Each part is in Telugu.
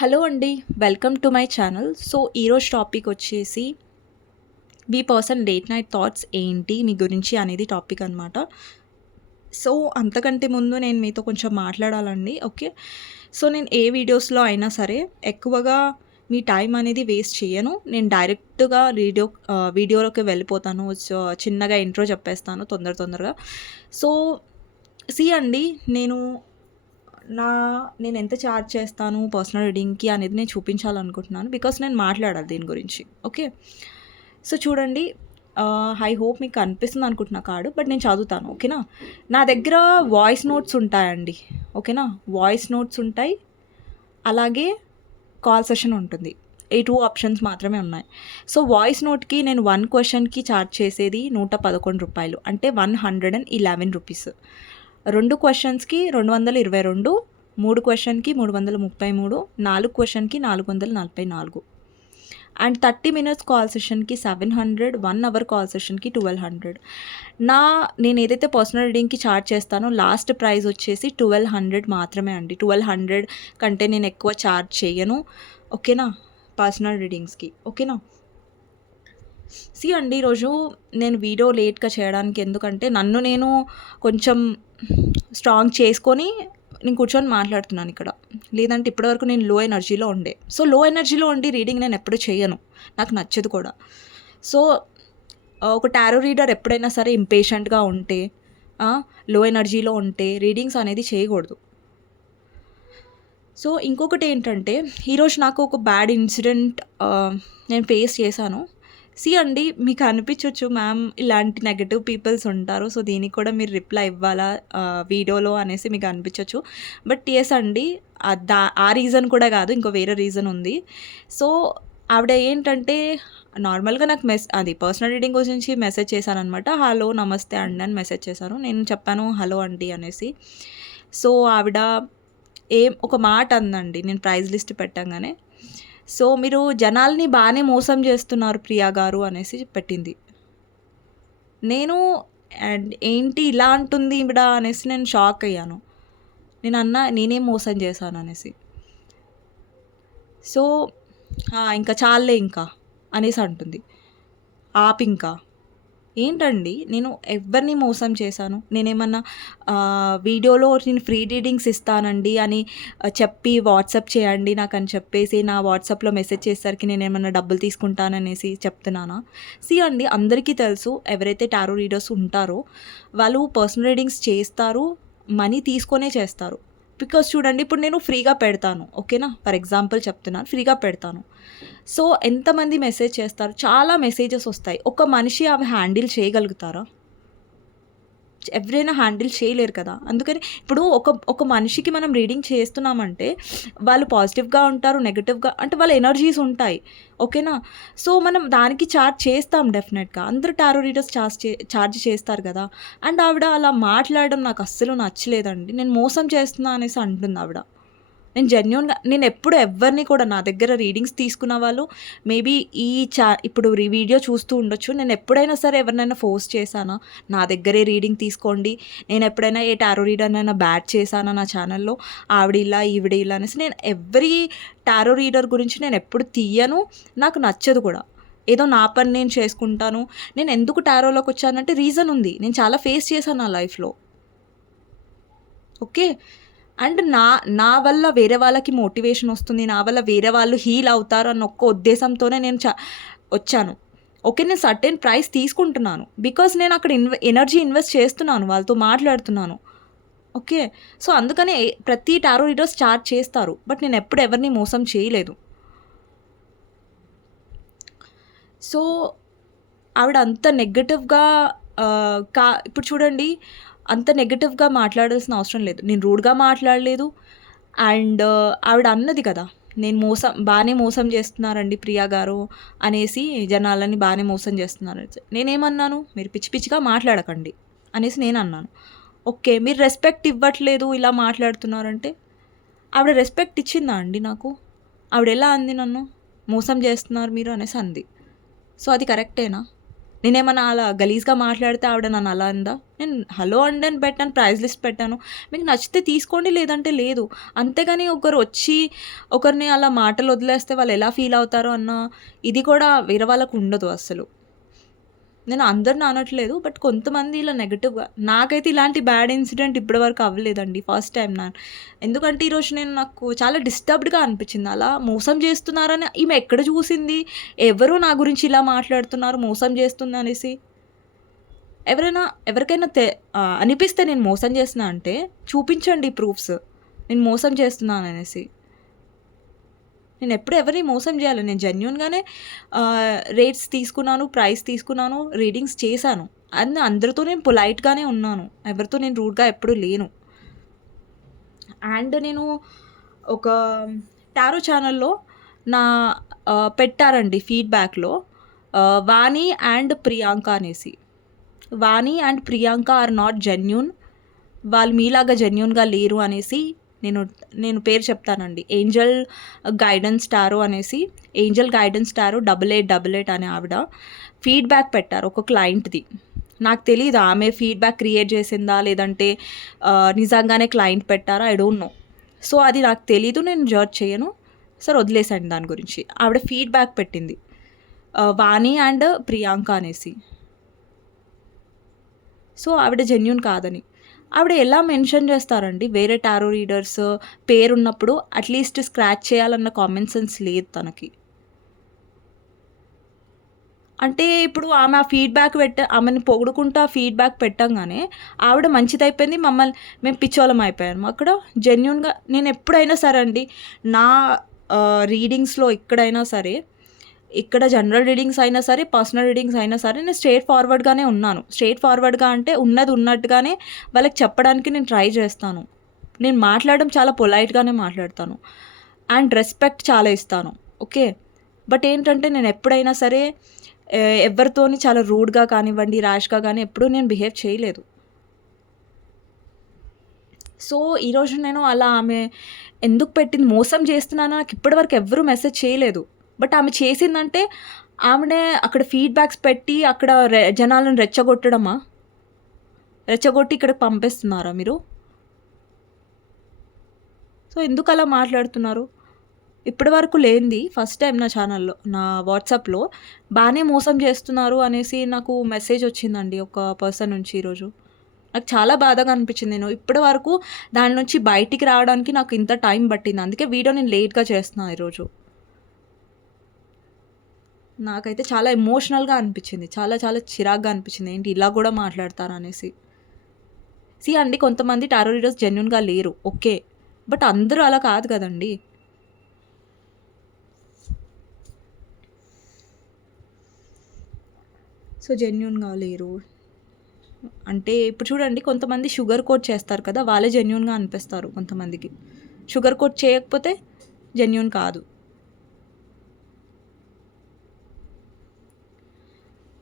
హలో అండి welcome to my channel. So ఈరోజు టాపిక్ వచ్చేసి మీ పర్సన్ డేట్ నైట్ థాట్స్ ఏంటి? మీ గురించి అనేది టాపిక్ అనమాట సో అంతకంటే ముందు నేను మీతో కొంచెం మాట్లాడాలండి ఓకే? సో నేను ఏ వీడియోస్లో అయినా సరే ఎక్కువగా మీ టైం అనేది వేస్ట్ చేయను. నేను డైరెక్ట్గా వీడియో వీడియోలోకి వెళ్ళిపోతాను. చిన్నగా ఇంట్రో చెప్పేస్తాను తొందర తొందరగా. సో సి అండి నేను నా నేను ఎంత ఛార్జ్ చేస్తాను పర్సనల్ రీడింగ్కి అనేది నేను చూపించాలనుకుంటున్నాను బికాస్ నేను మాట్లాడాలి దీని గురించి ఓకే సో చూడండి ఐ హోప్ మీకు అనిపిస్తుంది అనుకుంటున్నా కార్డు బట్ నేను చదువుతాను ఓకేనా నా? దగ్గర వాయిస్ నోట్స్ ఉంటాయండి ఓకేనా వాయిస్ నోట్స్ ఉంటాయి అలాగే కాల్ సెషన్ ఉంటుంది ఈ టూ ఆప్షన్స్ మాత్రమే ఉన్నాయి. సో వాయిస్ నోట్కి నేను వన్ క్వశ్చన్కి ఛార్జ్ చేసేది నూట పదకొండు రూపాయలు అంటే one hundred and eleven rupees రెండు క్వశ్చన్స్కి రెండు వందల ఇరవై రెండు మూడు క్వశ్చన్కి మూడు వందల ముప్పై మూడు నాలుగు క్వశ్చన్కి నాలుగు వందల నలభై నాలుగు. And thirty minutes call సెషన్కి seven hundred one hour call సెషన్కి twelve hundred నా నేను ఏదైతే పర్సనల్ రీడింగ్కి ఛార్జ్ చేస్తానో లాస్ట్ ప్రైస్ వచ్చేసి ట్వెల్వ్ హండ్రెడ్ మాత్రమే అండి. ట్వెల్వ్ హండ్రెడ్ కంటే నేను ఎక్కువ ఛార్జ్ చేయను. ఓకేనా? పర్సనల్ రీడింగ్స్కి ఓకేనా? సి అండి ఈరోజు నేను వీడియో లేట్గా చేయడానికి ఎందుకంటే నన్ను నేను కొంచెం స్ట్రాంగ్ చేసుకొని నేను కూర్చొని మాట్లాడుతున్నాను ఇక్కడ. లేదంటే ఇప్పటివరకు నేను లో ఎనర్జీలో ఉండే. సో లో ఎనర్జీలో ఉండి రీడింగ్ నేను ఎప్పుడు చేయను. నాకు నచ్చదు కూడా. సో ఒక టారో రీడర్ ఎప్పుడైనా సరే ఇంపేషెంట్గా ఉంటే లో ఎనర్జీలో ఉంటే రీడింగ్స్ అనేది చేయకూడదు. సో ఇంకొకటి ఏంటంటే ఈరోజు నాకు ఒక బ్యాడ్ ఇన్సిడెంట్ నేను ఫేస్ చేశాను. సి అండి మీకు అనిపించవచ్చు మ్యామ్ ఇలాంటి నెగటివ్ పీపుల్స్ ఉంటారు సో దీనికి కూడా మీరు రిప్లై ఇవ్వాలా వీడియోలో అనేసి మీకు అనిపించవచ్చు బట్ ఎస్ అండి దా ఆ రీజన్ కూడా కాదు ఇంకో వేరే రీజన్ ఉంది. సో ఆవిడ ఏంటంటే నార్మల్గా నాకు మెస్ అది పర్సనల్ రీడింగ్ గురించి మెసేజ్ చేశాను అనమాట హలో నమస్తే అండి అని మెసేజ్ చేశాను నేను చెప్పాను హలో అండి అనేసి. సో ఆవిడ ఏం ఒక మాట అందండి నేను ప్రైజ్ లిస్ట్ పెట్టంగానే. సో మీరు జనాల్ని బాగానే మోసం చేస్తున్నారు ప్రియా గారు అనేసి పెట్టింది. నేను అండ్ ఏంటి ఇలా అంటుంది ఇవిడ అనేసి నేను షాక్ అయ్యాను. నేను అన్నా నేనేం మోసం చేశాను? అనేసి. సో ఇంకా చాలే ఇంకా అనేసి అంటుంది. ఆపింకా ఏంటండి? నేను ఎవరిని మోసం చేశాను? నేనేమన్నా వీడియోలో నేను ఫ్రీ రీడింగ్స్ ఇస్తానండి అని చెప్పి వాట్సాప్ చేయండి నాకు అని చెప్పేసి నా వాట్సాప్లో మెసేజ్ చేసేసరికి నేను ఏమన్నా డబ్బులు తీసుకుంటాననేసి చెప్తున్నానా? సి అండి అందరికీ తెలుసు ఎవరైతే టారో రీడర్స్ ఉంటారో వాళ్ళు పర్సనల్ రీడింగ్స్ చేస్తారు మనీ తీసుకొనే చేస్తారు. బికాస్ చూడండి ఇప్పుడు నేను ఫ్రీగా పెడతాను ఓకేనా? ఫర్ ఎగ్జాంపుల్ చెప్తున్నాను ఫ్రీగా పెడతాను. సో ఎంతమంది మెసేజ్ చేస్తారు? చాలా మెసేజెస్ వస్తాయి. ఒక మనిషి అవి హ్యాండిల్ చేయగలుగుతారా? ఎవరైనా హ్యాండిల్ చేయలేరు కదా. అందుకని ఇప్పుడు ఒక ఒక మనిషికి మనం రీడింగ్ చేస్తున్నామంటే వాళ్ళు పాజిటివ్గా ఉంటారు నెగిటివ్గా అంటే వాళ్ళ ఎనర్జీస్ ఉంటాయి. ఓకేనా? సో మనం దానికి ఛార్జ్ చేస్తాం డెఫినెట్గా. అందరూ టారో రీడర్స్ ఛార్జ్ చే ఛార్జ్ చేస్తారు కదా. అండ్ ఆవిడ అలా మాట్లాడడం నాకు అస్సలు నచ్చలేదండి. నేను మోసం చేస్తున్నా అనేసి అంటుంది ఆవిడ. నేను జెన్యున్గా నేను ఎప్పుడు ఎవరిని కూడా నా దగ్గర రీడింగ్స్ తీసుకున్న వాళ్ళు మేబీ ఈ చా ఇప్పుడు ఈ వీడియో చూస్తూ ఉండొచ్చు. నేను ఎప్పుడైనా సరే ఎవరినైనా ఫోర్స్ చేశానా? నా దగ్గరే రీడింగ్ తీసుకోండి. నేను ఎప్పుడైనా ఏ టారో రీడర్నైనా బ్యాట్ చేశానా నా ఛానల్లో ఆవిడ ఇలా ఈవిడ ఇలా అనేసి నేను ఎవ్రీ టారో రీడర్ గురించి నేను ఎప్పుడు తీయను. నాకు నచ్చదు కూడా. ఏదో నా పని నేను చేసుకుంటాను. నేను ఎందుకు టారోలోకి వచ్చానంటే రీజన్ ఉంది. నేను చాలా ఫేస్ చేశాను నా లైఫ్లో ఓకే అండ్ నా నా వల్ల వేరే వాళ్ళకి మోటివేషన్ వస్తుంది నా వల్ల వేరే వాళ్ళు హీల్ అవుతారు అన్న ఒక్క ఉద్దేశంతోనే నేను చ వచ్చాను. ఓకే నేను సర్టెన్ ప్రైస్ తీసుకుంటున్నాను. బికాస్ నేను అక్కడ ఇన్వె ఎనర్జీ ఇన్వెస్ట్ చేస్తున్నాను వాళ్ళతో మాట్లాడుతున్నాను. ఓకే సో అందుకనే ప్రతి టారో రీడర్స్ చార్జ్ చేస్తారు. బట్ నేను ఎప్పుడు ఎవరిని మోసం చేయలేదు. సో ఆవిడ అంత నెగటివ్గా కా ఇప్పుడు చూడండి అంత నెగటివ్గా మాట్లాడాల్సిన అవసరం లేదు. నేను రూడ్గా మాట్లాడలేదు. అండ్ uh, ఆవిడ అన్నది కదా నేను మోసం బాగానే మోసం చేస్తున్నారండి ప్రియా గారు అనేసి జనాలని బాగానే మోసం చేస్తున్నారు. నేనేమన్నాను మీరు పిచ్చి పిచ్చిగా మాట్లాడకండి అనేసి నేను అన్నాను ఓకే మీరు రెస్పెక్ట్ ఇవ్వట్లేదు ఇలా మాట్లాడుతున్నారంటే ఆవిడ రెస్పెక్ట్ ఇచ్చిందా అండి నాకు? ఆవిడ ఎలా అంది నన్ను? మోసం చేస్తున్నారు మీరు అనేసి అంది. సో అది కరెక్టేనా నేనేమన్నా అలా గలీజ్‌గా మాట్లాడితే ఆవిడ నన్ను అలా అందా? నేను హలో అండి అని పెట్టాను. ప్రైజ్ లిస్ట్ పెట్టాను. మీకు నచ్చితే తీసుకోండి లేదంటే లేదు. అంతేగాని ఒకరు వచ్చి ఒకరిని అలా మాటలు వదిలేస్తే వాళ్ళు ఎలా ఫీల్ అవుతారో అన్న ఇది కూడా వేరే వాళ్ళకు ఉండదు అసలు నేను అందరిని అనట్లేదు. బట్ కొంతమంది ఇలా నెగటివ్గా నాకైతే ఇలాంటి బ్యాడ్ ఇన్సిడెంట్ ఇప్పటివరకు అవ్వలేదండి. ఫస్ట్ టైం నా ఎందుకంటే ఈరోజు నేను నాకు చాలా డిస్టర్బ్డ్‌గా అనిపించింది. అలా మోసం చేస్తున్నారని ఈమె ఎక్కడ చూసింది? ఎవరు నా గురించి ఇలా మాట్లాడుతున్నారు మోసం చేస్తుంది అనేసి? ఎవరైనా ఎవరికైనా తె అనిపిస్తే నేను మోసం చేస్తున్నా అంటే చూపించండి ప్రూఫ్స్. నేను మోసం చేస్తున్నాను అనేసి నేను ఎప్పుడు ఎవరిని మోసం చేయాలి నేను జెన్యున్గానే రేట్స్ తీసుకున్నాను, ప్రైస్ తీసుకున్నాను, రీడింగ్స్ చేశాను. అండ్ అందరితో నేను పొలైట్‌గానే ఉన్నాను. ఎవరితో నేను రూడ్‌గా ఎప్పుడు లేను. అండ్ నేను ఒక టారో ఛానల్లో నా పెట్టారండి ఫీడ్‌బ్యాక్‌లో వాణి అండ్ ప్రియాంక అనేసి. Vani and Priyanka are not genuine. వాళ్ళు మీలాగా జెన్యున్గా లేరు అనేసి నేను నేను పేరు చెప్తానండి. ఏంజెల్ గైడెన్స్ స్టారు అనేసి ఏంజెల్ గైడెన్స్ స్టారో డబుల్ ఎయిట్ డబుల్ ఎయిట్ అనే ఆవిడ ఫీడ్‌బ్యాక్ పెట్టారు ఒక క్లయింట్‌ది. నాకు తెలియదు ఆమె ఫీడ్‌బ్యాక్ క్రియేట్ చేసిందా? లేదంటే నిజంగానే క్లయింట్ పెట్టారా? I don't know. సో, అది నాకు తెలీదు. నేను జడ్జ్ చేయను. సార్ వదిలేసండి దాని గురించి. ఆవిడ ఫీడ్‌బ్యాక్ పెట్టింది. వాణి అండ్ ప్రియాంక అనేసి. సో, ఆవిడ జెన్యున్ కాదని. ఆవిడ ఎలా మెన్షన్ చేస్తారండి వేరే టారో రీడర్స్ పేరున్నప్పుడు అట్‌లీస్ట్ స్క్రాచ్ చేయాలన్న కామన్ సెన్స్ లేదు తనకి. అంటే ఇప్పుడు ఆమె ఆ ఫీడ్‌బ్యాక్ పెట్ట ఆమెని ఆ ఫీడ్‌బ్యాక్ పెట్టంగానే ఆవిడ మంచిదైపోయింది మమ్మల్ని మేము పిచ్చోళం అయిపోయాము. అక్కడ జెన్యున్గా నేను ఎప్పుడైనా సరే అండి నా రీడింగ్స్‌లో ఎక్కడైనా సరే ఇక్కడ జనరల్ రీడింగ్స్ అయినా సరే, పర్సనల్ రీడింగ్స్ అయినా సరే నేను స్ట్రేట్ ఫార్వర్డ్‌గానే ఉన్నాను. స్ట్రేట్ ఫార్వర్డ్‌గా అంటే ఉన్నది ఉన్నట్టుగానే వాళ్ళకి చెప్పడానికి నేను ట్రై చేస్తాను. నేను మాట్లాడడం చాలా పొలైట్‌గానే మాట్లాడతాను. అండ్ రెస్పెక్ట్ చాలా ఇస్తాను. ఓకే. బట్ ఏంటంటే నేను ఎప్పుడైనా సరే ఎవరితోని చాలా రూడ్‌గా కానివ్వండి, ర్యాష్‌గా కానీ ఎప్పుడూ నేను బిహేవ్ చేయలేదు. సో, ఈరోజు నేను అలా ఆమె ఎందుకు పెట్టింది మోసం చేస్తున్నానో నాకు ఇప్పటి వరకు ఎవ్వరు మెసేజ్ చేయలేదు. బట్ ఆమె చేసిందంటే ఆమెనే అక్కడ ఫీడ్‌బ్యాక్స్ పెట్టి అక్కడ రె జనాలను రెచ్చగొట్టడమా? రెచ్చగొట్టి ఇక్కడికి పంపిస్తున్నారా మీరు? సో, ఎందుకలా మాట్లాడుతున్నారు? ఇప్పటి వరకు లేనిది ఫస్ట్ టైం నా ఛానల్లో నా వాట్సాప్‌లో బాగానే మోసం చేస్తున్నారు అనేసి నాకు మెసేజ్ వచ్చిందండి ఒక పర్సన్ నుంచి ఈరోజు. నాకు చాలా బాధగా అనిపించింది. నేను ఇప్పటి వరకు దాని నుంచి బయటికి రావడానికి నాకు ఇంత టైం పట్టింది. అందుకే వీడియో నేను లేట్‌గా చేస్తున్నాను ఈరోజు. నాకైతే చాలా ఎమోషనల్‌గా అనిపించింది. చాలా చాలా చిరాగ్గా అనిపించింది. ఏంటి ఇలా కూడా మాట్లాడతారు అనేసి. సీ అండి కొంతమంది టారో రీడర్స్ జెన్యున్గా లేరు. ఓకే. బట్ అందరూ అలా కాదు కదండి సో, జెన్యున్గా లేరు. అంటే ఇప్పుడు చూడండి కొంతమంది షుగర్ కోట్ చేస్తారు కదా! వాళ్ళే జెన్యున్గా అనిపిస్తారు కొంతమందికి. షుగర్ కోట్ చేయకపోతే జెన్యున్ కాదు.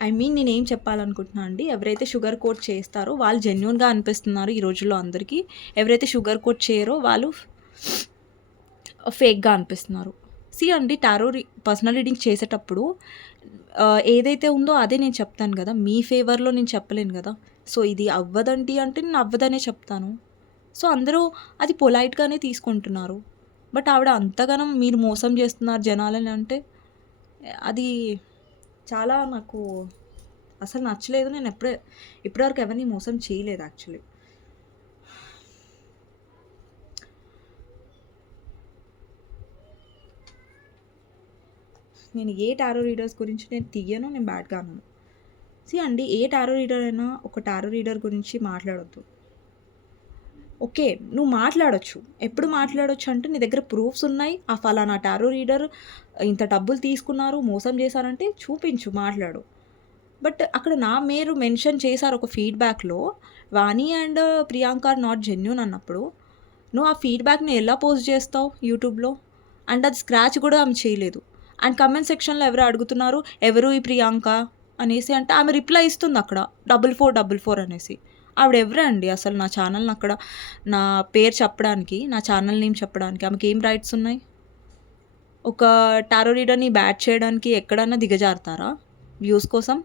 ఐ మీన్ నేనేం చెప్పాలనుకుంటున్నా అండి ఎవరైతే షుగర్ కోట్ చేస్తారో వాళ్ళు జెన్యున్గా అనిపిస్తున్నారు ఈ రోజుల్లో అందరికీ. ఎవరైతే షుగర్ కోట్ చేయరో వాళ్ళు ఫేక్‌గా అనిపిస్తున్నారు. సీ అండి టారో రీ పర్సనల్ రీడింగ్ చేసేటప్పుడు ఏదైతే ఉందో అదే నేను చెప్తాను కదా మీ ఫేవర్‌లో నేను చెప్పలేను కదా సో, ఇది అవ్వదండి అంటే నేను అవ్వదనే చెప్తాను. సో, అందరూ అది పొలైట్‌గానే తీసుకుంటున్నారు. బట్ ఆవిడ అంతగనం మీరు మోసం చేస్తున్నారు జనాలని అంటే అది చాలా నాకు అసలు నచ్చలేదు. నేను ఎప్పుడే ఇప్పటివరకు ఎవరిని మోసం చేయలేదు యాక్చువల్లీ. నేను ఏ టారో రీడర్స్ గురించి నేను తీయను. నేను బ్యాడ్‌గా అన్నాను సీ అండి ఏ టారో రీడర్ అయినా ఒక టారో రీడర్ గురించి మాట్లాడొద్దు. ఓకే. నువ్వు మాట్లాడొచ్చు. ఎప్పుడు మాట్లాడొచ్చు అంటే నీ దగ్గర ప్రూఫ్స్ ఉన్నాయి. ఆ ఫలానా టారో రీడర్ ఇంత డబ్బులు తీసుకున్నారు, మోసం చేశారంటే చూపించు మాట్లాడు. బట్ అక్కడ నా మీరు మెన్షన్ చేశారు ఒక ఫీడ్‌బ్యాక్‌లో Vani and Priyanka are not genuine అన్నప్పుడు నువ్వు ఆ ఫీడ్‌బ్యాక్‌ని ఎలా పోస్ట్ చేస్తావు యూట్యూబ్‌లో? అండ్ అది స్క్రాచ్ కూడా ఆమె చేయలేదు. అండ్ కమెంట్ సెక్షన్‌లో ఎవరు అడుగుతున్నారు ఎవరు ఈ ప్రియాంక అనేసి అంటే ఆమె రిప్లై ఇస్తుంది అక్కడ 4444 అనేసి. ఆవిడ ఎవరండి అసలు నా ఛానల్ని అక్కడ నా పేరు చెప్పడానికి, నా ఛానల్ నేమ్ చెప్పడానికి ఆమెకి ఏం రైట్స్ ఉన్నాయి? ఒక టారో రీడర్‌ని బ్యాట్ చేయడానికి ఎక్కడన్నా దిగజారుతారా వ్యూస్ కోసం?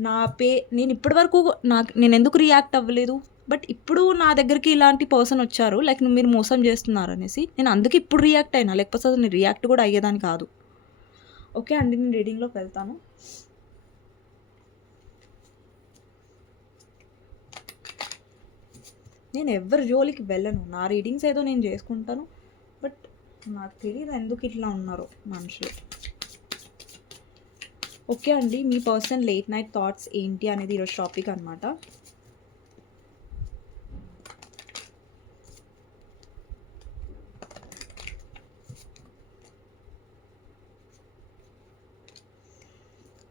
నా పే నేను ఇప్పటివరకు నాకు నేను ఎందుకు రియాక్ట్ అవ్వలేదు? బట్ ఇప్పుడు నా దగ్గరికి ఇలాంటి పర్సన్ వచ్చారు. లైక్ మీరు మోసం చేస్తున్నారు అనేసి. నేను అందుకే ఇప్పుడు రియాక్ట్ అయినా. లేకపోతే అసలు నేను రియాక్ట్ కూడా అయ్యేదాన్ని కాదు. ఓకే అండి నేను రీడింగ్లోకి వెళ్తాను. నేను ఎవరి జోలికి వెళ్ళను. నా రీడింగ్స్ ఏదో నేను చేసుకుంటాను. బట్ నాకు తెలియదు ఎందుకు ఇట్లా ఉన్నారో మనుషులు. ఓకే అండి మీ పర్సన్ లేట్ నైట్ థాట్స్ ఏంటి అనేది ఈరోజు టాపిక్ అనమాట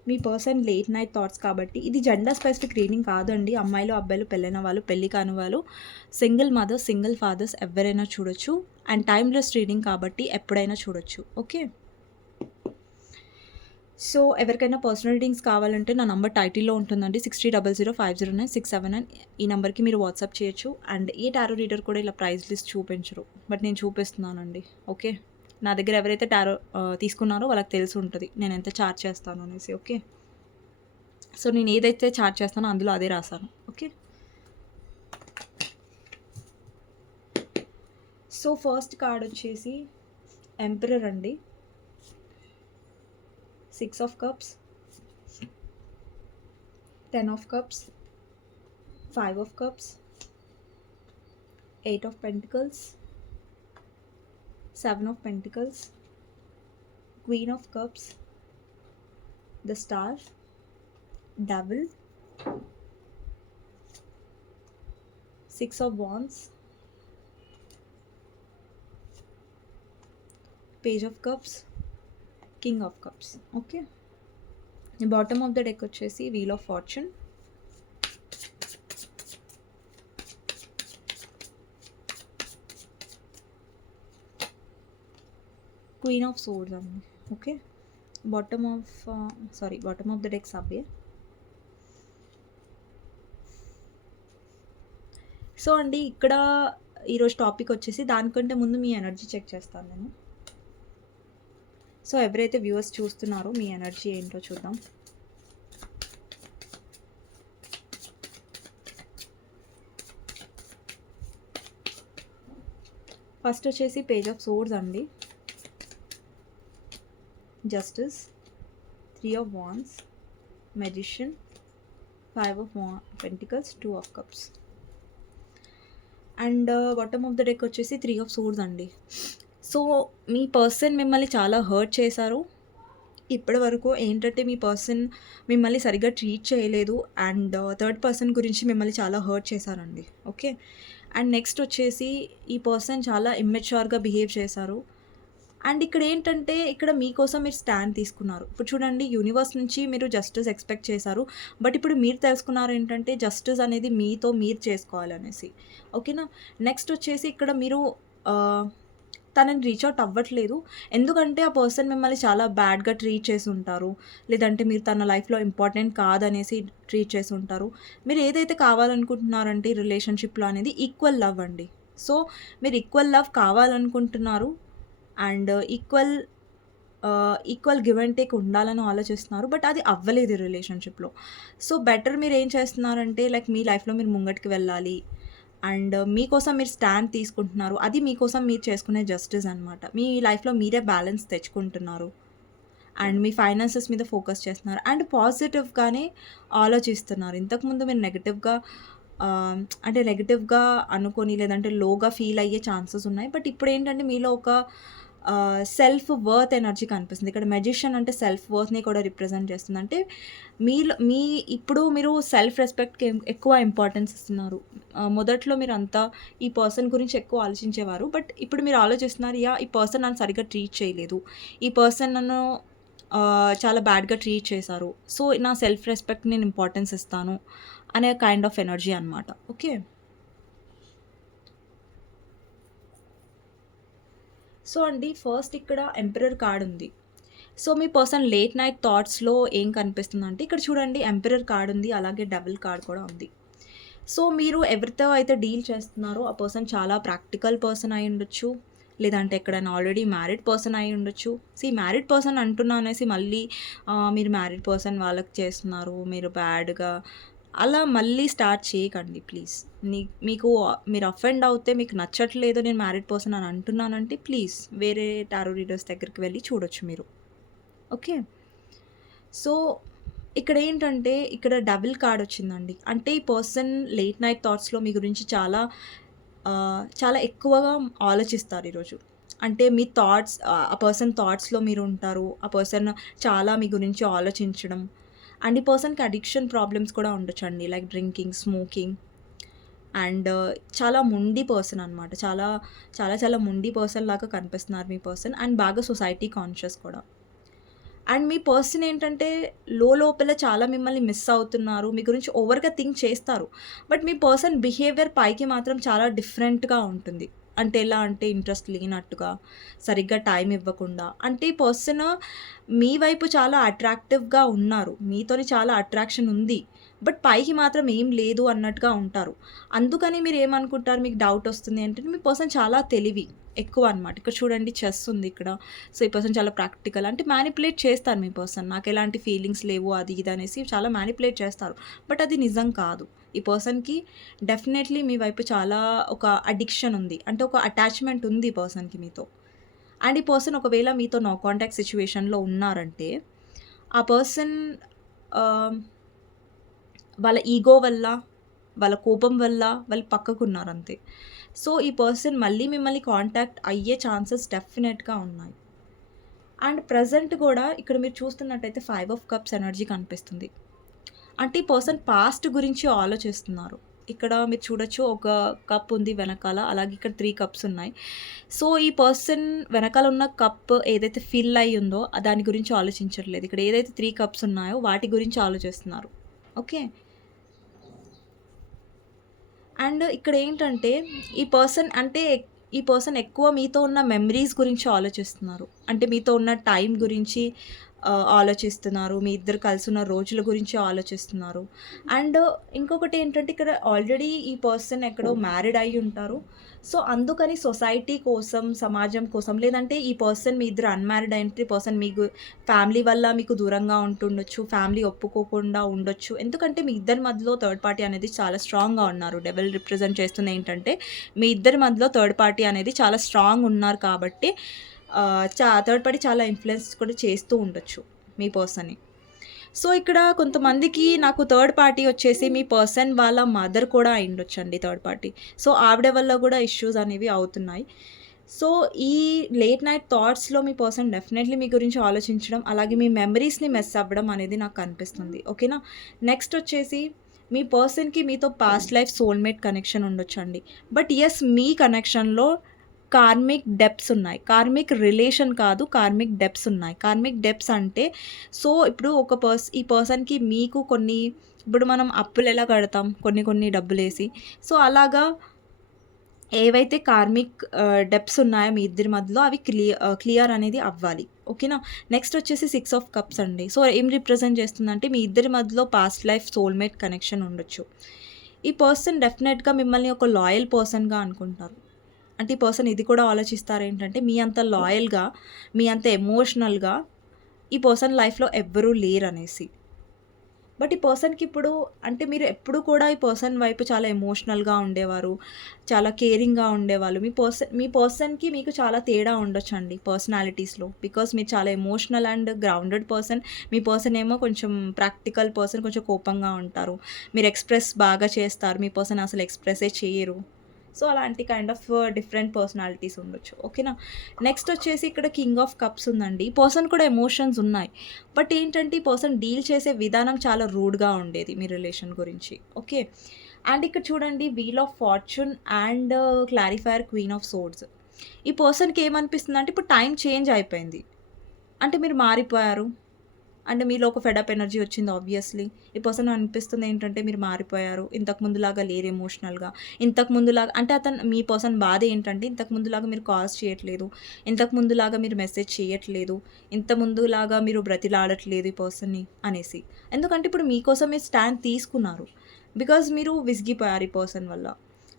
మీ పర్సన్ లేట్ నైట్ థాట్స్ కాబట్టి ఇది జెండర్ స్పెసిఫిక్ రీడింగ్ కాదండి. అమ్మాయిలు అబ్బాయిలు పెళ్ళైన వాళ్ళు పెళ్ళి కాని వాళ్ళు సింగిల్ మదర్ సింగిల్ ఫాదర్స్ ఎవరైనా చూడొచ్చు. అండ్ టైమ్లెస్ రీడింగ్ కాబట్టి ఎప్పుడైనా చూడొచ్చు. ఓకే? సో ఎవరికైనా పర్సనల్ రీడింగ్స్ కావాలంటే నా నంబర్ టైటిల్లో ఉంటుందండి. Six three double zero five zero nine six seven nine ఈ నెంబర్కి మీరు వాట్సాప్ చేయొచ్చు. అండ్ ఏ టారో రీడర్ కూడా ఇలా ప్రైస్ లిస్ట్ చూపించరు. బట్ నేను చూపిస్తున్నానండి. ఓకే నా దగ్గర ఎవరైతే టారో తీసుకున్నారో వాళ్ళకి తెలిసి ఉంటుంది. నేను ఎంత ఛార్జ్ చేస్తాను అనేసి. ఓకే సో నేను ఏదైతే ఛార్జ్ చేస్తానో అందులో అదే రాశాను. ఓకే సో ఫస్ట్ కార్డ్ వచ్చేసి ఎంపరర్ అండి. six of cups. Ten of cups. Five of cups. Eight of pentacles. Seven of pentacles. Queen of cups. The star. Devil. Six of wands. Page of cups. King of cups okay bottom of the deck వచ్చేసి wheel of fortune queen of swords అండి okay bottom of sorry bottom of the deck సబ్బే so అండి ఇక్కడ ఈరోజు టాపిక్ వచ్చేసి దానికంటే ముందు మీ ఎనర్జీ చెక్ చేస్తాను నేను. సో ఎవరైతే వ్యూవర్స్ చూస్తున్నారో మీ ఎనర్జీ ఏంటో చూద్దాం. ఫస్ట్ వచ్చేసి పేజ్ ఆఫ్ సోర్స్ అండి. Justice three of wands magician five of pentacles two of cups. And bottom of the deck వచ్చేసి త్రీ ఆఫ్ సోర్స్ అండి. సో మీ పర్సన్ మిమ్మల్ని చాలా హర్ట్ చేశారు. ఇప్పటి వరకు ఏంటంటే మీ పర్సన్ మిమ్మల్ని సరిగ్గా ట్రీట్ చేయలేదు అండ్ థర్డ్ పర్సన్ గురించి మిమ్మల్ని చాలా హర్ట్ చేశారండి. ఓకే అండ్ నెక్స్ట్ వచ్చేసి ఈ పర్సన్ చాలా ఇమ్మెచ్యూర్గా బిహేవ్ చేశారు. అండ్ ఇక్కడ ఏంటంటే ఇక్కడ మీకోసం మీరు స్టాండ్ తీసుకున్నారు. ఇప్పుడు చూడండి యూనివర్స్ నుంచి మీరు జస్టిస్ ఎక్స్పెక్ట్ చేశారు. బట్ ఇప్పుడు మీరు తెలుసుకున్నారు ఏంటంటే జస్టిస్ అనేది మీతో మీరు చేసుకోవాలనేసి ఓకేనా నెక్స్ట్ వచ్చేసి ఇక్కడ మీరు uh, తనని రీచ్ అవుట్ అవ్వట్లేదు. ఎందుకంటే ఆ పర్సన్ మిమ్మల్ని చాలా బ్యాడ్గా ట్రీట్ చేసి ఉంటారు. లేదంటే మీరు తన లైఫ్లో ఇంపార్టెంట్ కాదనేసి ట్రీట్ చేసి ఉంటారు. మీరు ఏదైతే కావాలనుకుంటున్నారంటే ఈ రిలేషన్షిప్లో అనేది ఈక్వల్ లవ్ అండి. సో మీరు ఈక్వల్ లవ్ కావాలనుకుంటున్నారు and equal equal give and take ఉండాలని ఆలోచిస్తున్నారు. బట్ అది అవ్వలేదు రిలేషన్షిప్లో సో బెటర్ మీరు ఏం చేస్తున్నారంటే లైక్ మీ లైఫ్లో మీరు ముంగటికి వెళ్ళాలి. అండ్ మీకోసం మీరు స్టాండ్ తీసుకుంటున్నారు. అది మీకోసం మీరు చేసుకునే జస్టిస్ అనమాట మీ లైఫ్లో మీరే బ్యాలెన్స్ తెచ్చుకుంటున్నారు. అండ్ మీ ఫైనాన్సెస్ మీద ఫోకస్ చేస్తున్నారు. అండ్ పాజిటివ్గానే ఆలోచిస్తున్నారు. ఇంతకుముందు మీరు నెగిటివ్గా అంటే నెగిటివ్గా అనుకొని లేదంటే లోగా ఫీల్ అయ్యే ఛాన్సెస్ ఉన్నాయి. బట్ ఇప్పుడు ఏంటంటే మీలో ఒక సెల్ఫ్ వర్త్ ఎనర్జీ కనిపిస్తుంది. ఇక్కడ మెజిషియన్ అంటే సెల్ఫ్ వర్త్ని కూడా రిప్రజెంట్ చేస్తుంది. అంటే మీలో మీ ఇప్పుడు మీరు సెల్ఫ్ రెస్పెక్ట్కి ఎక్కువ ఇంపార్టెన్స్ ఇస్తున్నారు. మొదట్లో మీరు అంతా ఈ పర్సన్ గురించి ఎక్కువ ఆలోచించేవారు. బట్ ఇప్పుడు మీరు ఆలోచిస్తున్నారు యా ఈ పర్సన్ నన్ను సరిగ్గా ట్రీట్ చేయలేదు. ఈ పర్సన్ నన్ను చాలా బ్యాడ్గా ట్రీట్ చేశారు. సో నా సెల్ఫ్ రెస్పెక్ట్ నేను ఇంపార్టెన్స్ ఇస్తాను అనే కైండ్ ఆఫ్ ఎనర్జీ అనమాట ఓకే? సో అండి ఫస్ట్ ఇక్కడ ఎంపరర్ కార్డ్ ఉంది. సో మీ పర్సన్ లేట్ నైట్ థాట్స్లో ఏం కనిపిస్తుంది అంటే ఇక్కడ చూడండి ఎంపరర్ కార్డ్ ఉంది అలాగే డబుల్ కార్డ్ కూడా ఉంది. సో మీరు ఎవరితో అయితే డీల్ చేస్తున్నారో ఆ పర్సన్ చాలా ప్రాక్టికల్ పర్సన్ అయి ఉండొచ్చు. లేదంటే ఎక్కడైనా ఆల్రెడీ మ్యారీడ్ పర్సన్ అయి ఉండొచ్చు. సీ మ్యారీడ్ పర్సన్ అంటున్నా అనేసి మళ్ళీ మీరు మ్యారీడ్ పర్సన్ వాళ్ళకి చేస్తున్నారు మీరు బ్యాడ్గా అలా మళ్ళీ స్టార్ట్ చేయకండి ప్లీజ్. మీకు మీరు అఫెండ్ అవుతే మీకు నచ్చట్లేదు నేను మ్యారీడ్ పర్సన్ అని అంటున్నానంటే ప్లీజ్ వేరే టారో రీడర్స్ దగ్గరికి వెళ్ళి చూడొచ్చు మీరు. ఓకే? సో ఇక్కడ ఏంటంటే ఇక్కడ డబుల్ కార్డ్ వచ్చిందండి. అంటే ఈ పర్సన్ లేట్ నైట్ థాట్స్లో మీ గురించి చాలా చాలా ఎక్కువగా ఆలోచిస్తారు ఈరోజు. అంటే మీ థాట్స్ ఆ పర్సన్ థాట్స్లో మీరు ఉంటారు ఆ పర్సన్ చాలా మీ గురించి ఆలోచించడం అండ్ ఈ పర్సన్కి అడిక్షన్ ప్రాబ్లమ్స్ కూడా ఉండొచ్చండి. Like drinking smoking and uh, చాలా ముండి పర్సన్ అనమాట చాలా చాలా చాలా ముండి పర్సన్ లాగా కనిపిస్తున్నారు మీ పర్సన్ అండ్ బాగా సొసైటీ కాన్షియస్ కూడా. అండ్ మీ పర్సన్ ఏంటంటే లో లోపల చాలా మిమ్మల్ని మిస్ అవుతున్నారు మీ గురించి ఓవర్గా థింక్ చేస్తారు. బట్ మీ పర్సన్ బిహేవియర్ పైకి మాత్రం చాలా డిఫరెంట్గా ఉంటుంది. అంటే ఎలా అంటే ఇంట్రెస్ట్ లేనట్టుగా సరిగ్గా టైం ఇవ్వకుండా. అంటే ఈ పర్సన్ మీ వైపు చాలా అట్రాక్టివ్గా ఉన్నారు. మీతోని చాలా అట్రాక్షన్ ఉంది. బట్ పైకి మాత్రం ఏం లేదు అన్నట్టుగా ఉంటారు. అందుకని మీరు ఏమనుకుంటారు మీకు డౌట్ వస్తుంది అంటే మీ పర్సన్ చాలా తెలివి. ఎక్కువ అనమాట ఇక్కడ చూడండి చెస్ ఉంది ఇక్కడ. సో ఈ పర్సన్ చాలా ప్రాక్టికల్. అంటే మ్యానిపులేట్ చేస్తారు మీ పర్సన్. నాకు ఎలాంటి ఫీలింగ్స్ లేవు అది ఇది అనేసి చాలా మ్యానిపులేట్ చేస్తారు. బట్ అది నిజం కాదు. ఈ పర్సన్కి డెఫినెట్లీ మీ వైపు చాలా ఒక అడిక్షన్ ఉంది. అంటే ఒక అటాచ్మెంట్ ఉంది ఈ పర్సన్కి మీతో. అండ్ ఈ పర్సన్ ఒకవేళ మీతో నో కాంటాక్ట్ సిచ్యువేషన్లో ఉన్నారంటే ఆ పర్సన్ వాళ్ళ ఈగో వల్ల వాళ్ళ కోపం వల్ల వాళ్ళు పక్కకున్నారంతే. అంతే సో ఈ పర్సన్ మళ్ళీ మిమ్మల్ని కాంటాక్ట్ అయ్యే ఛాన్సెస్ డెఫినెట్గా ఉన్నాయి. అండ్ ప్రజెంట్ కూడా ఇక్కడ మీరు చూస్తున్నట్టయితే ఫైవ్ ఆఫ్ కప్స్ ఎనర్జీ కనిపిస్తుంది. అంటే ఈ పర్సన్ పాస్ట్ గురించి ఆలోచిస్తున్నారు. ఇక్కడ మీరు చూడొచ్చు ఒక కప్ ఉంది వెనకాల అలాగే ఇక్కడ త్రీ కప్స్ ఉన్నాయి. సో ఈ పర్సన్ వెనకాల ఉన్న కప్ ఏదైతే ఫిల్ అయి ఉందో దాని గురించి ఆలోచించట్లేదు. ఇక్కడ ఏదైతే త్రీ కప్స్ ఉన్నాయో వాటి గురించి ఆలోచిస్తున్నారు. ఓకే? అండ్ ఇక్కడ ఏంటంటే ఈ పర్సన్ అంటే ఈ పర్సన్ ఎక్కువ మీతో ఉన్న మెమరీస్ గురించి ఆలోచిస్తున్నారు. అంటే మీతో ఉన్న టైం గురించి ఆలోచిస్తున్నారు మీ ఇద్దరు కలిసి ఉన్న రోజుల గురించి ఆలోచిస్తున్నారు. అండ్ ఇంకొకటి ఏంటంటే ఇక్కడ ఆల్రెడీ ఈ పర్సన్ ఎక్కడో మ్యారీడ్ అయి ఉంటారు. సో అందుకని సొసైటీ కోసం సమాజం కోసం లేదంటే ఈ పర్సన్ మీ ఇద్దరు అన్మ్యారీడ్ అయిన పర్సన్ మీకు ఫ్యామిలీ వల్ల మీకు దూరంగా ఉంటుండొచ్చు ఫ్యామిలీ ఒప్పుకోకుండా ఉండొచ్చు. ఎందుకంటే మీ ఇద్దరి మధ్యలో థర్డ్ పార్టీ అనేది చాలా స్ట్రాంగ్గా ఉన్నారు. డెవల్ రిప్రజెంట్ చేస్తుంది ఏంటంటే మీ ఇద్దరి మధ్యలో థర్డ్ పార్టీ అనేది చాలా స్ట్రాంగ్ ఉన్నారు కాబట్టి చా థర్డ్ పార్టీ చాలా ఇన్ఫ్లుయెన్స్ కూడా చేస్తూ ఉండొచ్చు మీ పర్సన్ని సో ఇక్కడ కొంతమందికి నాకు థర్డ్ పార్టీ వచ్చేసి మీ పర్సన్ వాళ్ళ మదర్ కూడా అయిండొచ్చు అండి థర్డ్ పార్టీ సో ఆవిడ వల్ల కూడా ఇష్యూస్ అనేవి అవుతున్నాయి. సో ఈ లేట్ నైట్ థాట్స్లో మీ పర్సన్ డెఫినెట్లీ మీ గురించి ఆలోచించడం అలాగే మీ మెమరీస్ని మెస్ అవ్వడం అనేది నాకు కనిపిస్తుంది ఓకేనా నెక్స్ట్ వచ్చేసి మీ పర్సన్కి మీతో పాస్ట్ లైఫ్ సోల్మేట్ కనెక్షన్ ఉండొచ్చు అండి బట్ ఎస్ మీ కనెక్షన్లో కార్మిక్ డెప్స్ ఉన్నాయి. కార్మిక్ రిలేషన్ కాదు కార్మిక్ డెప్స్ ఉన్నాయి. కార్మిక్ డెప్స్ అంటే సో ఇప్పుడు ఒక పర్స్ ఈ పర్సన్కి మీకు కొన్ని ఇప్పుడు మనం అప్పులు ఎలా కడతాం? కొన్ని కొన్ని డబ్బులు వేసి సో అలాగా ఏవైతే కార్మిక్ డెప్స్ ఉన్నాయో మీ ఇద్దరి మధ్యలో అవి క్లియర్ క్లియర్ అనేది అవ్వాలి. ఓకేనా? నెక్స్ట్ వచ్చేసి సిక్స్ ఆఫ్ కప్స్ అండి. సో ఏం రిప్రజెంట్ చేస్తుందంటే మీ ఇద్దరి మధ్యలో పాస్ట్ లైఫ్ సోల్మేట్ కనెక్షన్ ఉండొచ్చు. ఈ పర్సన్ డెఫినెట్గా మిమ్మల్ని ఒక లాయల్ పర్సన్గా అనుకుంటారు. అంటే ఈ పర్సన్ ఇది కూడా ఆలోచిస్తారు ఏంటంటే మీ అంత లాయల్గా మీ అంత ఎమోషనల్గా ఈ పర్సన్ లైఫ్లో ఎవ్వరూ లేరు అనేసి బట్ ఈ పర్సన్కి ఇప్పుడు అంటే మీరు ఎప్పుడు కూడా ఈ పర్సన్ వైపు చాలా ఎమోషనల్గా ఉండేవారు చాలా కేరింగ్గా ఉండేవాళ్ళు. మీ పర్సన్ మీ పర్సన్కి మీకు చాలా తేడా ఉండొచ్చండి పర్సనాలిటీస్లో. బికాస్ మీరు చాలా ఎమోషనల్ అండ్ గ్రౌండెడ్ పర్సన్. మీ పర్సన్ ఏమో కొంచెం ప్రాక్టికల్ పర్సన్ కొంచెం కోపంగా ఉంటారు. మీరు ఎక్స్ప్రెస్ బాగా చేస్తారు. మీ పర్సన్ అసలు ఎక్స్ప్రెసే చేయరు. సో అలాంటి కైండ్ ఆఫ్ డిఫరెంట్ పర్సనాలిటీస్ ఉండొచ్చు. ఓకేనా నెక్స్ట్ వచ్చేసి ఇక్కడ కింగ్ ఆఫ్ కప్స్ ఉందండి. పర్సన్ కూడా ఎమోషన్స్ ఉన్నాయి. బట్ ఏంటంటే ఈ పర్సన్ డీల్ చేసే విధానం చాలా రూడ్గా ఉండేది మీ రిలేషన్ గురించి. ఓకే అండ్ ఇక్కడ చూడండి wheel of fortune and clarifier queen of swords ఈ పర్సన్కి ఏమనిపిస్తుంది అంటే ఇప్పుడు టైం చేంజ్ అయిపోయింది. అంటే మీరు మారిపోయారు. అంటే మీలో ఒక ఫెడప్ ఎనర్జీ వచ్చింది ఆబ్వియస్లీ ఈ పర్సన్ అనిపిస్తుంది ఏంటంటే మీరు మారిపోయారు. ఇంతకు ముందులాగా లేరు ఎమోషనల్గా ఇంతకు ముందులాగా అంటే అతను మీ పర్సన్ బాధ ఏంటంటే ఇంతకు ముందులాగా మీరు కాల్స్ చేయట్లేదు. ఇంతకు ముందులాగా మీరు మెసేజ్ చేయట్లేదు. ఇంత ముందులాగా మీరు బ్రతిలాడట్లేదు ఈ పర్సన్ని అనేసి. ఎందుకంటే ఇప్పుడు మీకోసం మీరు స్టాండ్ తీసుకున్నారు. బికాజ్ మీరు విసిగిపోయారు ఈ పర్సన్ వల్ల.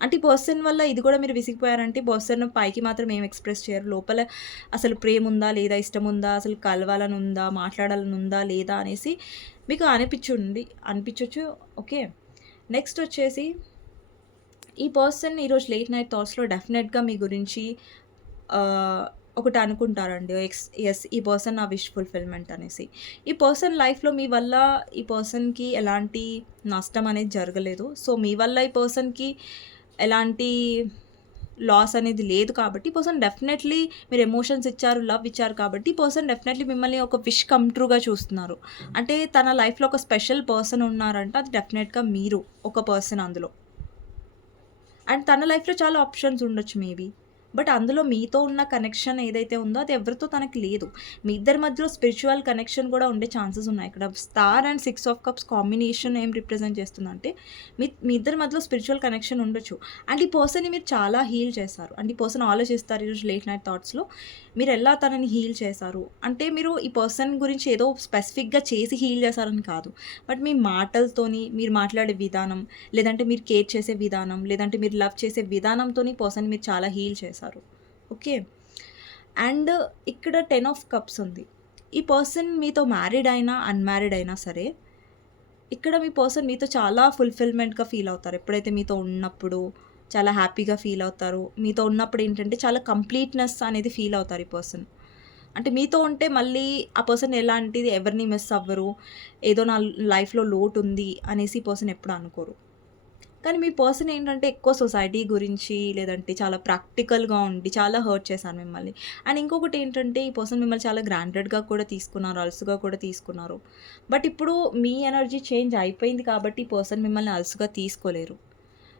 అంటే ఈ పర్సన్ వల్ల ఇది కూడా మీరు విసిగిపోయారంటే పర్సన్ పైకి మాత్రం ఏం ఎక్స్ప్రెస్ చేయరు. లోపల అసలు ప్రేమ ఉందా లేదా ఇష్టం ఉందా అసలు కలవాలని ఉందా మాట్లాడాలని ఉందా లేదా అనేసి మీకు అనిపించుండి అనిపించవచ్చు ఓకే. నెక్స్ట్ వచ్చేసి ఈ పర్సన్ ఈరోజు లేట్ నైట్ థాట్స్లో డెఫినెట్గా మీ గురించి ఒకటి అనుకుంటారండి. ఎక్స్ ఎస్ ఈ పర్సన్ నా విష్ ఫుల్ఫిల్మెంట్ అనేసి. ఈ పర్సన్ లైఫ్లో మీ వల్ల ఈ పర్సన్కి ఎలాంటి నష్టం అనేది జరగలేదు. సో మీ వల్ల ఈ పర్సన్కి ఎలాంటి లాస్ అనేది లేదు కాబట్టి పర్సన్ డెఫినెట్లీ మీరు ఎమోషన్స్ ఇచ్చారు లవ్ ఇచ్చారు కాబట్టి పర్సన్ డెఫినెట్లీ మిమ్మల్ని ఒక విష్ కమ్ ట్రూగా చూస్తున్నారు. అంటే తన లైఫ్లో ఒక స్పెషల్ పర్సన్ ఉన్నారంటే అది డెఫినెట్గా మీరు ఒక పర్సన్ అందులో. అండ్ తన లైఫ్లో చాలా ఆప్షన్స్ ఉండొచ్చు మేబీ బట్ అందులో మీతో ఉన్న కనెక్షన్ ఏదైతే ఉందో అది ఎవరితో తనకి లేదు. మీ ఇద్దరి మధ్యలో స్పిరిచువల్ కనెక్షన్ కూడా ఉండే ఛాన్సెస్ ఉన్నాయి. ఇక్కడ star and six of cups combination ఏం రిప్రజెంట్ చేస్తుందంటే మీ మీ ఇద్దరి మధ్యలో స్పిరిచువల్ కనెక్షన్ ఉండొచ్చు. అండ్ ఈ పర్సన్ని మీరు చాలా హీల్ చేస్తారు. అండ్ ఈ పర్సన్ ఆలోచిస్తారు ఈరోజు లేట్ నైట్ థాట్స్లో మీరు ఎలా తనని హీల్ చేశారు? అంటే మీరు ఈ పర్సన్ గురించి ఏదో స్పెసిఫిక్గా చేసి హీల్ చేశారని కాదు. బట్ మీ మాటలతోని మీరు మాట్లాడే విధానం లేదంటే మీరు కేర్ చేసే విధానం లేదంటే మీరు లవ్ చేసే విధానంతో పర్సన్ మీరు చాలా హీల్ చేశారు. ఓకే? అండ్ ఇక్కడ టెన్ ఆఫ్ కప్స్ ఉంది. ఈ పర్సన్ మీతో మ్యారీడ్ అయినా అన్మ్యారీడ్ అయినా సరే ఇక్కడ మీ పర్సన్ మీతో చాలా ఫుల్ఫిల్మెంట్గా ఫీల్ అవుతారు. ఎప్పుడైతే మీతో ఉన్నప్పుడు చాలా హ్యాపీగా ఫీల్ అవుతారు. మీతో ఉన్నప్పుడు ఏంటంటే చాలా కంప్లీట్నెస్ అనేది ఫీల్ అవుతారు ఈ పర్సన్ అంటే మీతో ఉంటే మళ్ళీ ఆ పర్సన్ ఎలాంటిది ఎవరిని మిస్ అవ్వరు. ఏదో నా లైఫ్లో లోటు ఉంది అనేసి పర్సన్ ఎప్పుడు అనుకోరు. కానీ మీ పర్సన్ ఏంటంటే ఎక్కువ సొసైటీ గురించి లేదంటే చాలా ప్రాక్టికల్గా ఉండి చాలా హర్ట్ చేశాను మిమ్మల్ని. అండ్ ఇంకొకటి ఏంటంటే ఈ పర్సన్ మిమ్మల్ని చాలా గ్రాంటెడ్గా కూడా తీసుకున్నారు అలసుగా కూడా తీసుకున్నారు. బట్ ఇప్పుడు మీ ఎనర్జీ చేంజ్ అయిపోయింది కాబట్టి ఈ పర్సన్ మిమ్మల్ని అలసుగా తీసుకోలేరు.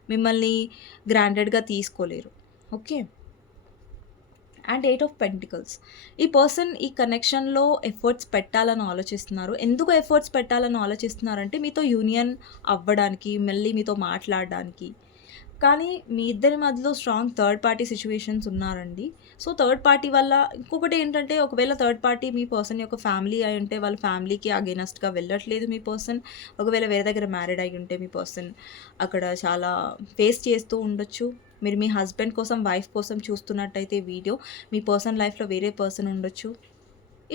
మిమ్మల్ని గ్రాండెడ్గా తీసుకోలేరు. Okay? And eight of pentacles. ఈ పర్సన్ ఈ కనెక్షన్లో ఎఫర్ట్స్ పెట్టాలని ఆలోచిస్తున్నారు. ఎందుకు ఎఫర్ట్స్ పెట్టాలని ఆలోచిస్తున్నారంటే మీతో యూనియన్ అవ్వడానికి మళ్ళీ మీతో మాట్లాడడానికి. కానీ మీ ఇద్దరి మధ్యలో స్ట్రాంగ్ థర్డ్ పార్టీ సిచ్యువేషన్స్ ఉన్నారండి. సో థర్డ్ పార్టీ వల్ల ఇంకొకటి ఏంటంటే ఒకవేళ థర్డ్ పార్టీ మీ పర్సన్ యొక్క ఫ్యామిలీ అయి ఉంటే వాళ్ళ ఫ్యామిలీకి అగేనెస్ట్గా వెళ్ళట్లేదు మీ పర్సన్. ఒకవేళ వేరే దగ్గర మ్యారీడ్ అయి ఉంటే మీ పర్సన్ అక్కడ చాలా ఫేస్ చేస్తూ ఉండొచ్చు. మీరు మీ హస్బెండ్ కోసం వైఫ్ కోసం చూస్తున్నట్టయితే వీడియో మీ పర్సన్ లైఫ్లో వేరే పర్సన్ ఉండొచ్చు.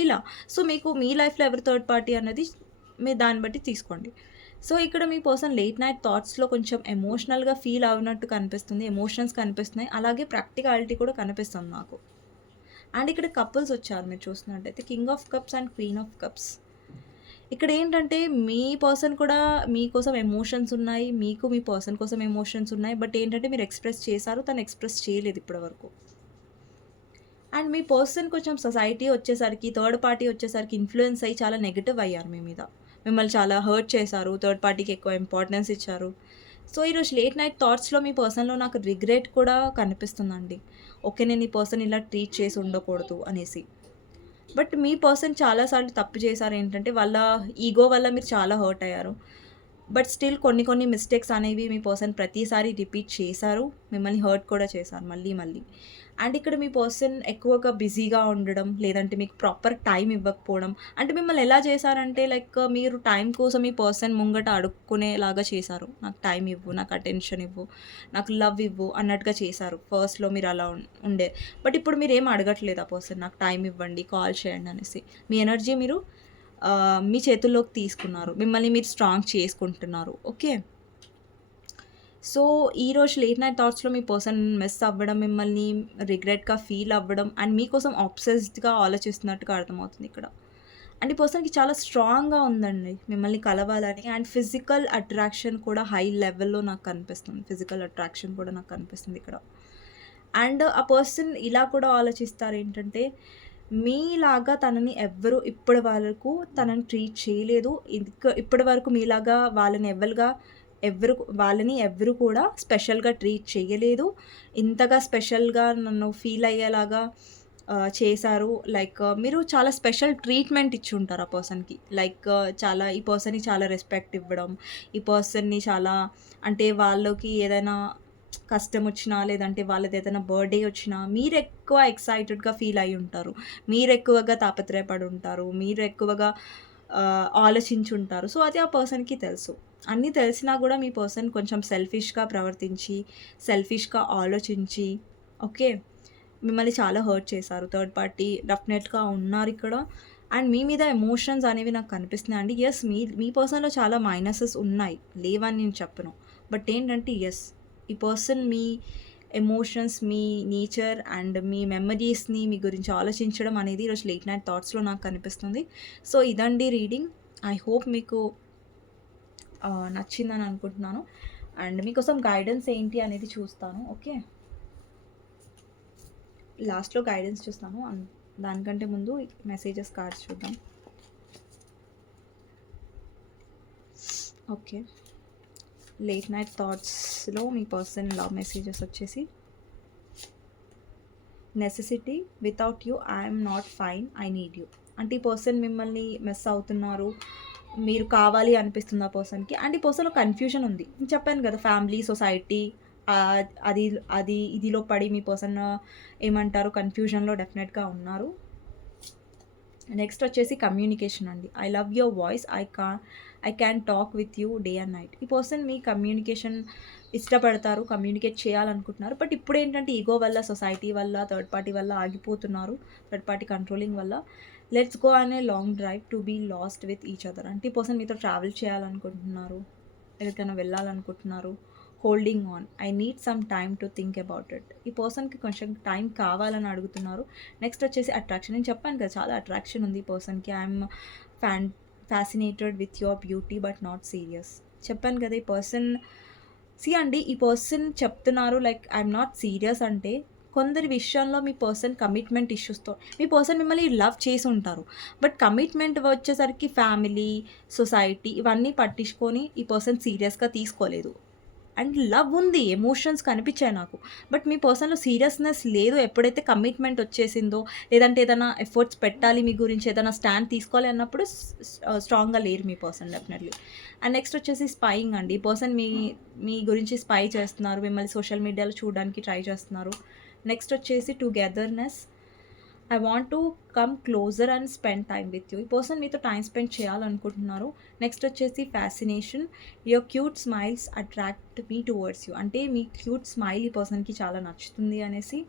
ఇలా. సో మీకు మీ లైఫ్లో ఎవరు థర్డ్ పార్టీ అన్నది మీరు దాన్ని బట్టి తీసుకోండి. సో ఇక్కడ మీ పర్సన్ లేట్ నైట్ థాట్స్లో కొంచెం ఎమోషనల్గా ఫీల్ అవునట్టు కనిపిస్తుంది ఎమోషన్స్ కనిపిస్తున్నాయి అలాగే ప్రాక్టికాలిటీ కూడా కనిపిస్తుంది నాకు అండ్ ఇక్కడ కపుల్స్ వచ్చారు మీరు చూస్తున్నట్టయితే king of cups and queen of cups. ఇక్కడ ఏంటంటే మీ పర్సన్ కూడా మీకోసం ఎమోషన్స్ ఉన్నాయి మీకు మీ పర్సన్ కోసం ఎమోషన్స్ ఉన్నాయి బట్ ఏంటంటే మీరు ఎక్స్ప్రెస్ చేశారు తను ఎక్స్ప్రెస్ చేయలేదు ఇప్పటివరకు అండ్ మీ పర్సన్ కొంచెం సొసైటీ వచ్చేసరికి థర్డ్ పార్టీ వచ్చేసరికి ఇన్ఫ్లుయెన్స్ అయ్యి చాలా నెగిటివ్ అయ్యారు మీ మీద. మిమ్మల్ని చాలా హర్ట్ చేశారు థర్డ్ పార్టీకి ఎక్కువ ఇంపార్టెన్స్ ఇచ్చారు. సో ఈరోజు లేట్ నైట్ థాట్స్లో మీ పర్సన్లో నాకు రిగ్రెట్ కూడా కనిపిస్తుందండి. ఓకే నేను ఈ పర్సన్ ఇలా ట్రీట్ చేసి ఉండకూడదు అనేసి. బట్ మీ పర్సన్ చాలాసార్లు తప్పు చేశారు ఏంటంటే వాళ్ళ ఈగో వల్ల మీరు చాలా హర్ట్ అయ్యారు. బట్ స్టిల్ కొన్ని కొన్ని మిస్టేక్స్ అనేవి మీ పర్సన్ ప్రతిసారి రిపీట్ చేశారు. మిమ్మల్ని హర్ట్ కూడా చేశారు మళ్ళీ మళ్ళీ. అండ్ ఇక్కడ మీ పర్సన్ ఎక్కువగా బిజీగా ఉండడం లేదంటే మీకు ప్రాపర్ టైం ఇవ్వకపోవడం అంటే మిమ్మల్ని ఎలా చేశారంటే లైక్ మీరు టైం కోసం మీ పర్సన్ ముంగట అడుక్కునేలాగా చేశారు. నాకు టైం ఇవ్వు నాకు అటెన్షన్ ఇవ్వు నాకు లవ్ ఇవ్వు అన్నట్టుగా చేశారు. ఫస్ట్లో మీరు అలా ఉండే. బట్ ఇప్పుడు మీరు ఏం అడగట్లేదు ఆ పర్సన్ నాకు టైం ఇవ్వండి కాల్ చేయండి అనేసి. మీ ఎనర్జీ మీరు మీ చేతుల్లోకి తీసుకున్నారు. మిమ్మల్ని మీరు స్ట్రాంగ్ చేసుకుంటున్నారు. ఓకే? సో ఈరోజు లేట్ నైట్ థాట్స్లో మీ పర్సన్ మిస్ అవ్వడం మిమ్మల్ని రిగ్రెట్గా ఫీల్ అవ్వడం అండ్ మీకోసం ఆబ్సెస్డ్గా ఆలోచిస్తున్నట్టుగా అర్థమవుతుంది ఇక్కడ. అండ్ ఈ పర్సన్కి చాలా స్ట్రాంగ్గా ఉందండి. మిమ్మల్ని కలవాలని అండ్ ఫిజికల్ అట్రాక్షన్ కూడా హై లెవెల్లో నాకు కనిపిస్తుంది. ఫిజికల్ అట్రాక్షన్ కూడా నాకు కనిపిస్తుంది ఇక్కడ. అండ్ ఆ పర్సన్ ఇలా కూడా ఆలోచిస్తారు ఏంటంటే మీలాగా తనని ఎవ్వరు ఇప్పటి వరకు తనని ట్రీట్ చేయలేదు. ఇంక ఇప్పటి వరకు మీలాగా వాళ్ళని ఎవరుగా ఎవరు వాళ్ళని ఎవరు కూడా స్పెషల్గా ట్రీట్ చేయలేదు. ఇంతగా స్పెషల్గా నన్ను ఫీల్ అయ్యేలాగా చేశారు. లైక్ మీరు చాలా స్పెషల్ ట్రీట్మెంట్ ఇచ్చి ఉంటారు ఆ పర్సన్కి. లైక్ చాలా ఈ పర్సన్ని చాలా రెస్పెక్ట్ ఇవ్వడం ఈ పర్సన్ని చాలా అంటే వాళ్ళకి ఏదైనా కష్టం వచ్చినా లేదంటే వాళ్ళది ఏదైనా బర్త్డే వచ్చినా మీరు ఎక్కువ ఎక్సైటెడ్గా ఫీల్ అయి ఉంటారు. మీరు ఎక్కువగా తాపత్రయపడి ఉంటారు మీరు ఎక్కువగా ఆలోచించి ఉంటారు సో అది ఆ పర్సన్కి తెలుసు. అన్నీ తెలిసినా కూడా మీ పర్సన్ కొంచెం సెల్ఫిష్గా ప్రవర్తించి సెల్ఫిష్గా ఆలోచించి ఓకే మిమ్మల్ని చాలా హర్ట్ చేశారు. థర్డ్ పార్టీ డెఫినెట్గా ఉన్నారు ఇక్కడ. అండ్ మీ మీద ఎమోషన్స్ అనేవి నాకు కనిపిస్తున్నాయి అండి ఎస్ మీ మీ పర్సన్లో చాలా మైనసెస్ ఉన్నాయి. లేవని నేను చెప్పను. బట్ ఏంటంటే ఎస్ ఈ పర్సన్ మీ ఎమోషన్స్ మీ నేచర్ అండ్ మీ మెమరీస్ని మీ గురించి ఆలోచించడం అనేది ఈరోజు లేట్ నైట్ థాట్స్లో నాకు కనిపిస్తుంది. సో ఇదండి రీడింగ్. ఐ హోప్ మీకు నచ్చిందని అనుకుంటున్నాను. అండ్ మీకోసం గైడెన్స్ ఏంటి అనేది చూస్తాను ఓకే? లాస్ట్లో గైడెన్స్ చూస్తాను. దానికంటే ముందు మెసేజెస్ కార్డ్స్ చూద్దాం. ఓకే. లేట్ నైట్ థాట్స్లో మీ పర్సన్ లవ్ మెసేజెస్ వచ్చేసి necessity without you I'm not fine I need you అంటే ఈ పర్సన్ మిమ్మల్ని మిస్ అవుతున్నారు మీరు కావాలి అనిపిస్తుంది ఆ పర్సన్కి. అండ్ ఈ పర్సన్లో కన్ఫ్యూజన్ ఉంది. నేను చెప్పాను కదా ఫ్యామిలీ సొసైటీ అది అది ఇదిలో పడి మీ పర్సన్ ఏమంటారు కన్ఫ్యూజన్లో డెఫినెట్గా ఉన్నారు. నెక్స్ట్ వచ్చేసి కమ్యూనికేషన్ అండి. I love your voice I ca I can talk with you day and night. ఈ పర్సన్ మీ కమ్యూనికేషన్ ఇష్టపడతారు కమ్యూనికేట్ చేయాలనుకుంటున్నారు. బట్ ఇప్పుడు ఏంటంటే ఈగో వల్ల సొసైటీ వల్ల థర్డ్ పార్టీ వల్ల ఆగిపోతున్నారు థర్డ్ పార్టీ కంట్రోలింగ్ వల్ల. లెట్స్ గో అనే long drive to be lost with each other అంటే ఈ పర్సన్ మీతో ట్రావెల్ చేయాలనుకుంటున్నారు ఎక్కడికైనా వెళ్ళాలనుకుంటున్నారు holding on I need some time to think about it ఈ పర్సన్కి కొంచెం టైం కావాలని అడుగుతున్నారు. నెక్స్ట్ వచ్చేసి అట్రాక్షన్ నేను చెప్పాను కదా చాలా అట్రాక్షన్ ఉంది ఈ పర్సన్కి I'm fan fascinated with your beauty but not serious చెప్పాను కదా ఈ పర్సన్ సి అండి ఈ పర్సన్ చెప్తున్నారు లైక్ ఐఎమ్ నాట్ సీరియస్ అంటే కొందరి విషయంలో మీ పర్సన్ కమిట్మెంట్ ఇష్యూస్తో మీ పర్సన్ మిమ్మల్ని లవ్ చేసి ఉంటారు. బట్ కమిట్మెంట్ వచ్చేసరికి ఫ్యామిలీ సొసైటీ ఇవన్నీ పట్టించుకొని ఈ పర్సన్ సీరియస్గా తీసుకోలేదు. అండ్ లవ్ ఉంది ఎమోషన్స్ కనిపించాయి నాకు. బట్ మీ పర్సన్లో సీరియస్నెస్ లేదు ఎప్పుడైతే కమిట్మెంట్ వచ్చేసిందో లేదంటే ఏదైనా ఎఫర్ట్స్ పెట్టాలి మీ గురించి ఏదైనా స్టాండ్ తీసుకోవాలి అన్నప్పుడు స్ట్రాంగ్గా లేరు మీ పర్సన్ డెఫినెట్లీ. అండ్ నెక్స్ట్ వచ్చేసి స్పైయింగ్ అండి. ఈ పర్సన్ మీ మీ గురించి స్పై చేస్తున్నారు మిమ్మల్ని సోషల్ మీడియాలో చూడడానికి ట్రై చేస్తున్నారు. నెక్స్ట్ వచ్చేసి togetherness I want to come closer and spend time with you ఈ పర్సన్ మీతో టైం స్పెండ్ చేయాలనుకుంటున్నారు. నెక్స్ట్ వచ్చేసి fascination your cute smiles attract me towards you అంటే మీ క్యూట్ స్మైల్ ఈ పర్సన్కి చాలా నచ్చుతుంది అనేసి.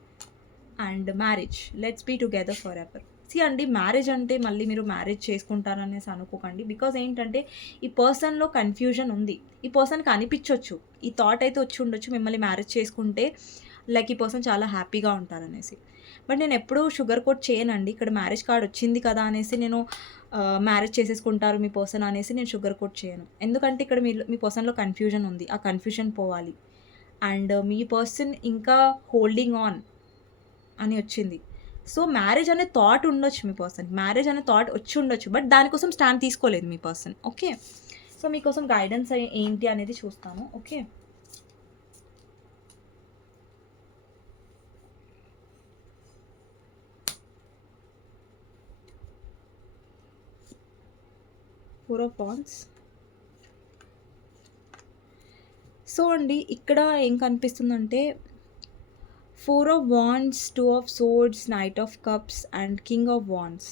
And marriage let's be together forever C అండి మ్యారేజ్ అంటే మళ్ళీ మీరు మ్యారేజ్ చేసుకుంటారనేసి అనుకోకండి. బికాజ్ ఏంటంటే ఈ పర్సన్లో కన్ఫ్యూజన్ ఉంది. ఈ పర్సన్కి అనిపించవచ్చు ఈ థాట్ అయితే వచ్చి ఉండొచ్చు మిమ్మల్ని మ్యారేజ్ చేసుకుంటే. లైక్ ఈ పర్సన్ చాలా హ్యాపీగా ఉంటారనేసి. బట్ నేను ఎప్పుడూ షుగర్ కోట్ చేయనండి. ఇక్కడ మ్యారేజ్ కార్డ్ వచ్చింది కదా అనేసి నేను మ్యారేజ్ చేసేసుకుంటారు మీ పర్సన్ అనేసి నేను షుగర్ కోట్ చేయను. ఎందుకంటే ఇక్కడ మీ మీ పర్సన్లో కన్ఫ్యూజన్ ఉంది. ఆ కన్ఫ్యూజన్ పోవాలి. అండ్ మీ పర్సన్ ఇంకా హోల్డింగ్ ఆన్ అని వచ్చింది. సో మ్యారేజ్ అనే థాట్ ఉండొచ్చు మీ పర్సన్. మ్యారేజ్ అనే థాట్ వచ్చి ఉండొచ్చు. బట్ దానికోసం స్టాండ్ తీసుకోలేదు మీ పర్సన్. ఓకే? సో మీకోసం గైడెన్స్ ఏంటి అనేది చూస్తాను. ఓకే? ఫోర్ ఆఫ్ పాన్స్ సో అండి ఇక్కడ ఏం కనిపిస్తుందంటే four of wands two of swords knight of cups and king of wands.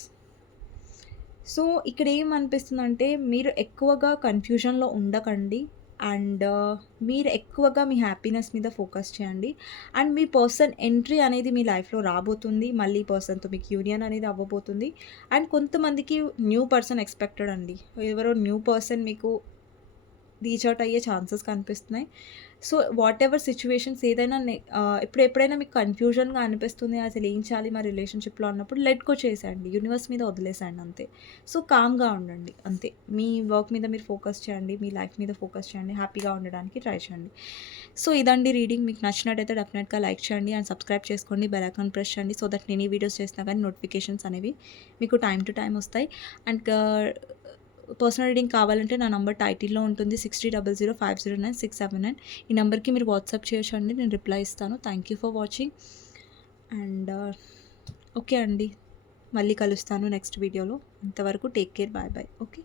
So ఇక్కడ ఏం అనిపిస్తుందంటే మీరు ఎక్కువగా కన్ఫ్యూజన్లో ఉండకండి. అండ్ uh, మీరు ఎక్కువగా మీ హ్యాపీనెస్ మీద ఫోకస్ చేయండి. అండ్ మీ పర్సన్ ఎంట్రీ అనేది మీ లైఫ్లో రాబోతుంది. మళ్ళీ పర్సన్తో మీకు యూనియన్ అనేది అవ్వబోతుంది. అండ్ కొంతమందికి న్యూ పర్సన్ ఎక్స్పెక్టెడ్ అండి. ఎవరో న్యూ పర్సన్ మీకు రీచ్ అవుట్ అయ్యే ఛాన్సెస్ కనిపిస్తున్నాయి. సో వాట్ ఎవర్ సిచ్యువేషన్స్ ఏదైనా ఇప్పుడు ఎప్పుడైనా మీకు కన్ఫ్యూజన్గా అనిపిస్తుంది అసలు ఏం చేయాలి మా రిలేషన్షిప్లో అన్నప్పుడు లెట్ గో చేసేయండి. యూనివర్స్ మీద వదిలేసేయండి అంతే. సో కామ్గా ఉండండి అంతే. మీ వర్క్ మీద మీరు ఫోకస్ చేయండి మీ లైఫ్ మీద ఫోకస్ చేయండి హ్యాపీగా ఉండడానికి ట్రై చేయండి. సో ఇదండి రీడింగ్ మీకు నచ్చినట్టయితే డెఫినెట్గా లైక్ చేయండి అండ్ సబ్స్క్రైబ్ చేసుకోండి. బెల్ ఐకాన్ ప్రెస్ చేయండి సో దట్ నేను ఈ వీడియోస్ చేసినా కానీ నోటిఫికేషన్స్ అనేవి మీకు టైం టు టైం వస్తాయి. అండ్ పర్సనల్ రీడింగ్ కావాలంటే నా నంబర్ టైటిల్లో ఉంటుంది sixty double zero five zero nine six seven nine ఈ నెంబర్కి మీరు వాట్సాప్ చేయండి నేను రిప్లై ఇస్తాను. Thank you for watching and okay అండి. మళ్ళీ కలుస్తాను నెక్స్ట్ వీడియోలో అంతవరకు take care bye bye okay